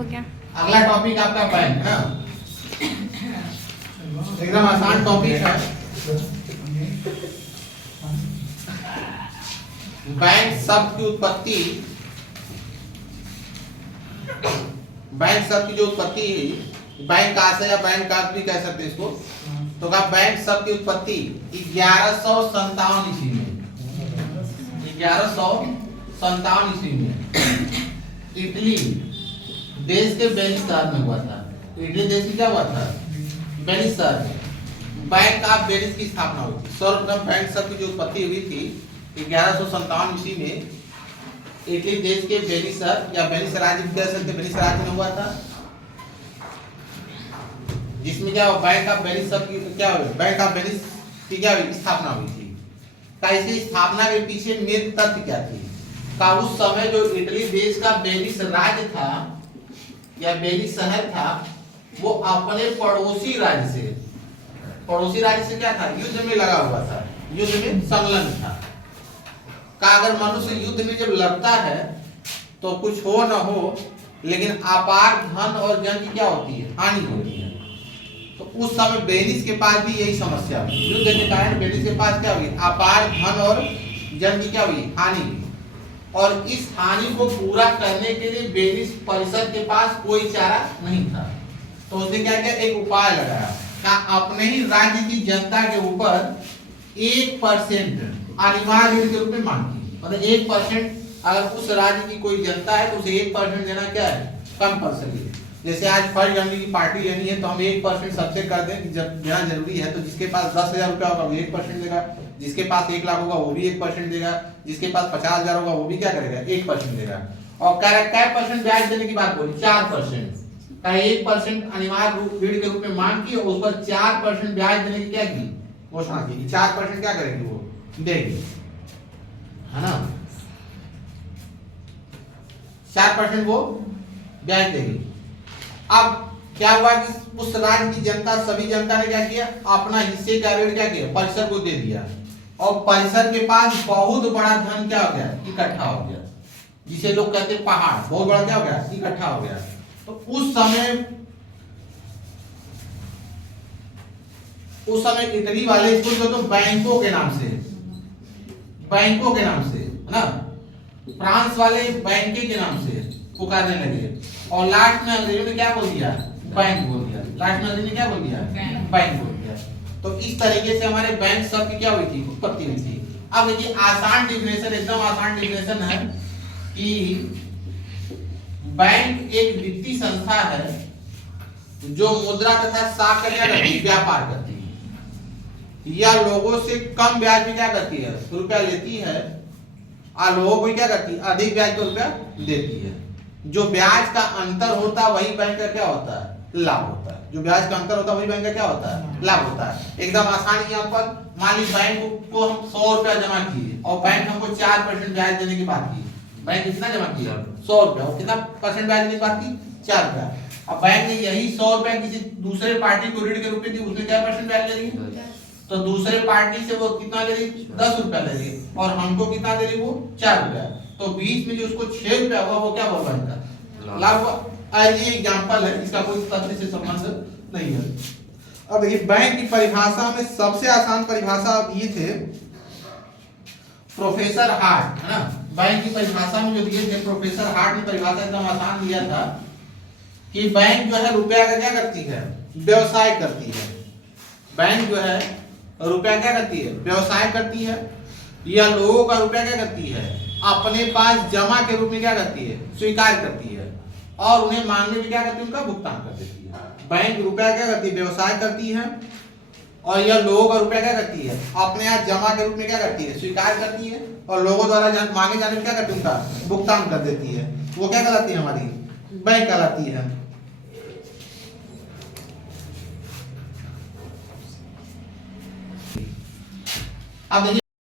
हो गया। अगला टॉपिक आपका बैंक है ना, एकदम आसान टॉपिक है। बैंक शब्द की उत्पत्ति, बैंक शब्द की जो उत्पत्ति है, बैंक का से या बैंक का भी कह सकते हैं इसको। तो कहा बैंक शब्द की उत्पत्ति 1157 ईस्वी में, 1157 ईस्वी में इटली देश के वेनिस शहर में हुआ था। इटली देश की क्या हुआ था? वेनिस शहर में बैंक ऑफ वेनिस की स्थापना हुई थी। सर्वप्रथम बैंक शब्द की जो उत्पत्ति हुई थी 1157 ईस्वी में इटली देश के वेनिस शहर या वेनिस राज्य कह सकते, वेनिस राज्य में हुआ था, जिसमें क्या बैंक ऑफ वेनिस शब्द की क्या हुई, बैंक ऑफ वेनिस की क्या हुई, स्थापना हुई थी। का इसकी स्थापना के पीछे मेन तथ्य क्या थी? का उस समय जो इटली देश का वेनिस राज्य था या वेनिस शहर था, वो अपने पड़ोसी राज्य से क्या था, युद्ध में लगा हुआ था, युद्ध में संलग्न था। का अगर मनुष्य युद्ध में जब लगता है तो कुछ हो न हो, लेकिन अपार धन और जन की क्या होती है, हानि होती है। तो उस समय वेनिस के पास भी यही समस्या हुई। युद्ध के कारण वेनिस के पास क्या हुई, अपार धन और जन की क्या हुई, हानि हुई। और इस हानि को पूरा करने के लिए वेनिस परिषद के पास कोई चारा नहीं था। तो उसने क्या किया, एक उपाय लगाया, अपने ही राज्य की जनता के ऊपर 1% अनिवार्य ऋण के रूप में मांगी। मतलब 1% अगर उस राज्य की कोई जनता है तो उसे 1% देना क्या है, कंपल्सरी है। जैसे आज 1 जनवरी की पार्टी लेनी है तो हम 1% सबसे कर दें कि जब देना जरूरी है, तो जिसके पास 10,000 रुपया होगा वो 1% देगा, जिसके पास 1 लाख होगा वो भी 1% देगा, जिसके पास 50,000 होगा वो भी क्या करेगा, 1% देगा। और क्या परसेंट ब्याज देने की बात बोली, 4%। का 1% अनिवार्य ऋण के रूप में मांग की और उस पर 4% ब्याज देने की क्या की, घोषणा की। 4% क्या करेगी, वो देगी, है ना, 4% वो ब्याज देगी। अब क्या हुआ कि उस राज्य की जनता, सभी जनता ने क्या किया, अपना हिस्से का ऋण क्या किया, परिषद को दे दिया। और परिषद के पास बहुत बड़ा धन क्या हो गया, इकट्ठा हो गया, जिसे लोग कहते हैं पहाड़, बहुत बड़ा क्या हो गया, इकट्ठा हो गया। तो उस समय इटली वाले इसको तो बैंकों के नाम से है ना, फ्रांस वाले बैंके के नाम से पुकारने लगे। और लास्ट में अंग्रेजों ने क्या बोल दिया, बैंक बोल दिया। लास्ट में अंग्रेजों ने क्या बोल दिया, बैंक बोल दिया। तो इस तरीके से हमारे बैंक शब्द की क्या हुई थी, उत्पत्ति हुई थी। अब देखिए आसान डिफिनेशन, एकदम आसान डिफिनेशन है कि बैंक एक वित्तीय संस्था है जो मुद्रा तथा साख का क्या करती है, व्यापार करती है, या लोगों से कम ब्याज में क्या करती है, रुपया लेती है, और लोगों को क्या करती है, अधिक ब्याज पर रुपया देती है। जो ब्याज का अंतर होता है वही बैंक का क्या होता है, लाभ होता है। जो ब्याज का अंतर होता है वही बैंक का क्या होता है, लाभ होता है। एकदम आसान यहाँ पर मान लीजिए बैंक को हम 100 रुपया जमा किए और बैंक हमको 4% ब्याज देने की बात की। बैंक कितना जमा किया, 100 रुपया, और कितना परसेंट ब्याज देने की बात की, 4 रुपया। अब बैंक ने यही 100 रुपया किसी दूसरे पार्टी को ऋण के रूप में दी, उसने क्या परसेंट ब्याज ले लिया, तो दूसरे पार्टी से वो कितना ले रही, 10 रुपया ले रही, और हमको कितना दे रही, वो 4 रुपया। तो बीच में जो उसको 6 रुपया हुआ वो क्या हुआ, बैंक का लाभ हुआ। ये एग्जांपल है, इसका कोई तथ्य से संबंध नहीं है। अब देखिए बैंक की परिभाषा में सबसे आसान परिभाषा ये थे प्रोफेसर हार्ट, है ना। बैंक की परिभाषा में जो दिए थे प्रोफेसर हार्ट ने परिभाषा एकदम आसान दिया था कि बैंक जो है रुपया का क्या करती है, व्यवसाय करती है। बैंक जो है रुपया क्या करती है, व्यवसाय करती है, या लोगों का रुपया क्या करती है, अपने पास जमा के रूप में क्या करती है, स्वीकार करती है, और उन्हें मांगने में क्या करती है, उनका भुगतान कर देती है। बैंक रुपया क्या करती है, व्यवसाय करती है, और यह लोगों का रुपया क्या करती है, अपने यहाँ जमा के रूप में क्या करती है, स्वीकार करती है, और लोगों द्वारा मांगे जाने में क्या करती है, उनका भुगतान कर देती है। वो क्या कहलाती है, हमारी बैंक कहलाती है। अब देखिए